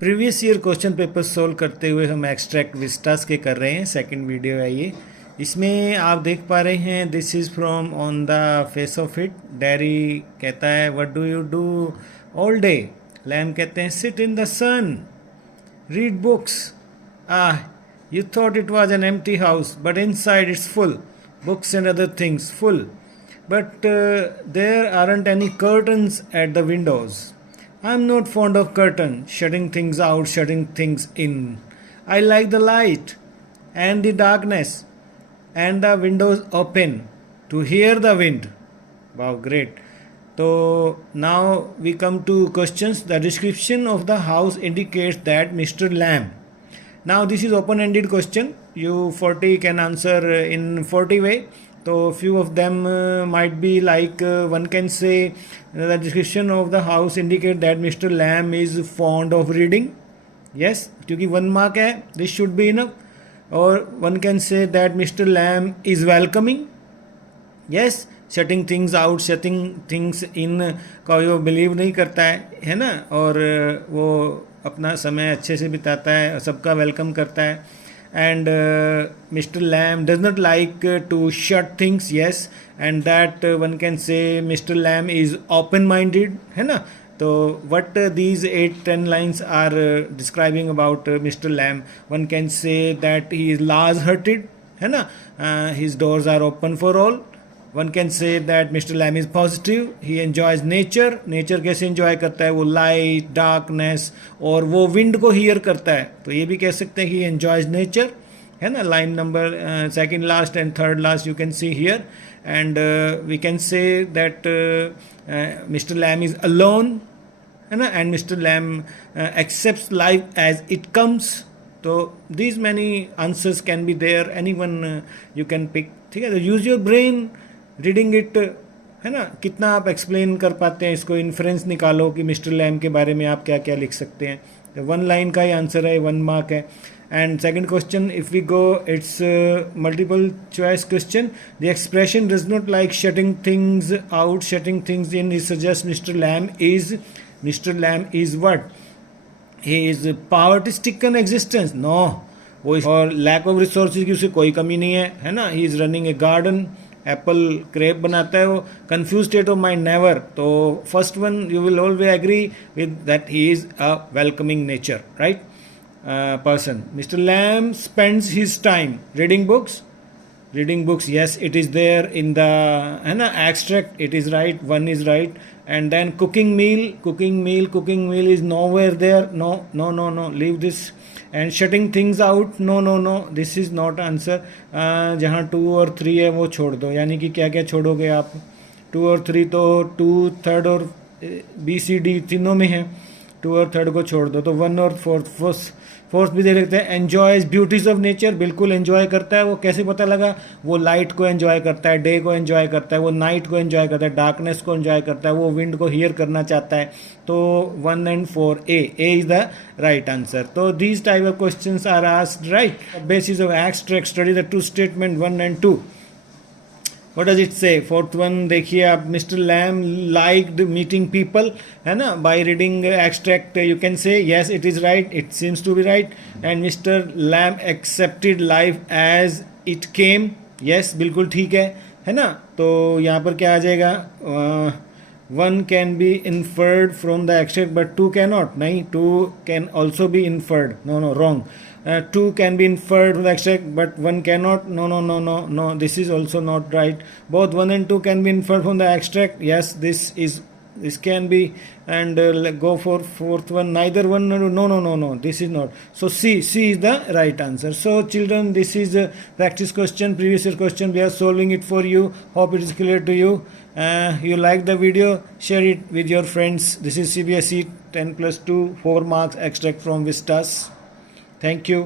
Previous year question paper solve करते हुए हम एक्सट्रैक्ट विस्टास के कर रहे हैं। सेकंड वीडियो है ये। इसमें आप देख पा रहे हैं this is from on the face of it. Derry कहता है what do you do all day. Lamb कहते हैं sit in the sun read books. You thought it was an empty house, but inside it's full. Books and other things, full. But there aren't any curtains at the windows. I'm not fond of curtains, shutting things out, shutting things in. I like the light and the darkness and the windows open to hear the wind. Wow, great. So now we come to questions. The description of the house indicates that Mr. Lamb. Now this is open-ended question. You 40 can answer in 40 way. So few of them might be like one can say the description of the house indicate that Mr. Lamb is fond of reading. Yes, क्योंकि 1 mark है, this should be enough. Or one can say that Mr. Lamb is welcoming. Yes, shutting things out, shutting things in का वो बिलीव नहीं करता है ना, और वो अपना समय अच्छे से बिताता है, सबका वेलकम करता है. And Mr Lamb does not like to shut things. Yes, and that one can say Mr Lamb is open minded, है ना. तो what these 8-10 lines are describing about Mr Lamb. One can say that he is large hearted, है ना. His doors are open for all. One can say that Mr. Lamb is positive. He enjoys nature. Nature कैसे enjoy करता है? वो light, darkness और वो wind को hear करता है. तो ये भी कह सकते हैं कि he enjoys nature, है ना. Line number second last and third last you can see here. And we can say that Mr. Lamb is alone, है ना. And Mr. Lamb accepts life as it comes. तो these many answers can be there. Anyone you can pick. ठीक है. तो use your brain. Reading it, है ना. कितना आप एक्सप्लेन कर पाते हैं इसको, इन्फ्रेंस निकालो कि मिस्टर लैम के बारे में आप क्या क्या लिख सकते हैं. 1 लाइन का ही आंसर है, 1 मार्क है. And second question if we go, it's multiple choice question. The expression does not like shutting things out, shutting things in. Is suggest Mr Lamb is what? He is poverty stricken existence. No, वो और lack of resources की उसे कोई कमी नहीं है ना. He is running a garden. Apple crepe बनाता है वो. Confuse state of mind, never. तो first one you will always agree with that he is a welcoming nature, right person. Mister Lam spends his time reading books. yes, it is there in the, है ना, extract. It is right, 1 is right. And then cooking meal is nowhere there. No, leave this. And shutting things out, no, this is not answer. जहाँ 2 और 3 है वो छोड़ दो. यानी कि क्या क्या छोड़ोगे आप? 2 और 3 तो 2, 3rd और BCD तीनों में है. 2 और 3rd को छोड़ दो. तो 1 और 4th भी दे सकते हैं. एन्जॉयज ब्यूटीज ऑफ नेचर, बिल्कुल एन्जॉय करता है वो. कैसे पता लगा? वो लाइट को एन्जॉय करता है, डे को एन्जॉय करता है, वो नाइट को एन्जॉय करता है, डार्कनेस को एन्जॉय करता है, वो विंड को हियर करना चाहता है. तो 1 and 4 A is the right answer. तो these type of questions are asked, right. Basis of extract study the 2 statement 1 and 2. What does it say? 4th one देखिए आप. Mr Lamb liked meeting people, है ना. By reading extract you can say yes, it is right, it seems to be right. And Mr. Lamb accepted life as it came. Yes, बिल्कुल ठीक है ना. तो यहाँ पर क्या आ जाएगा? 1 can be inferred from the extract but 2 cannot. नहीं, 2 can also be inferred. No, wrong. 2 can be inferred from the extract but 1 cannot. No, this is also not right. Both 1 and 2 can be inferred from the extract. Yes, this can be. And go for 4th one. Neither one. No, this is not. So C is the right answer. So children, this is a practice question, previous year question. We are solving it for you. Hope it is clear to you. You like the video, share it with your friends. This is CBSE 10+2 4 marks extract from Vistas. Thank you.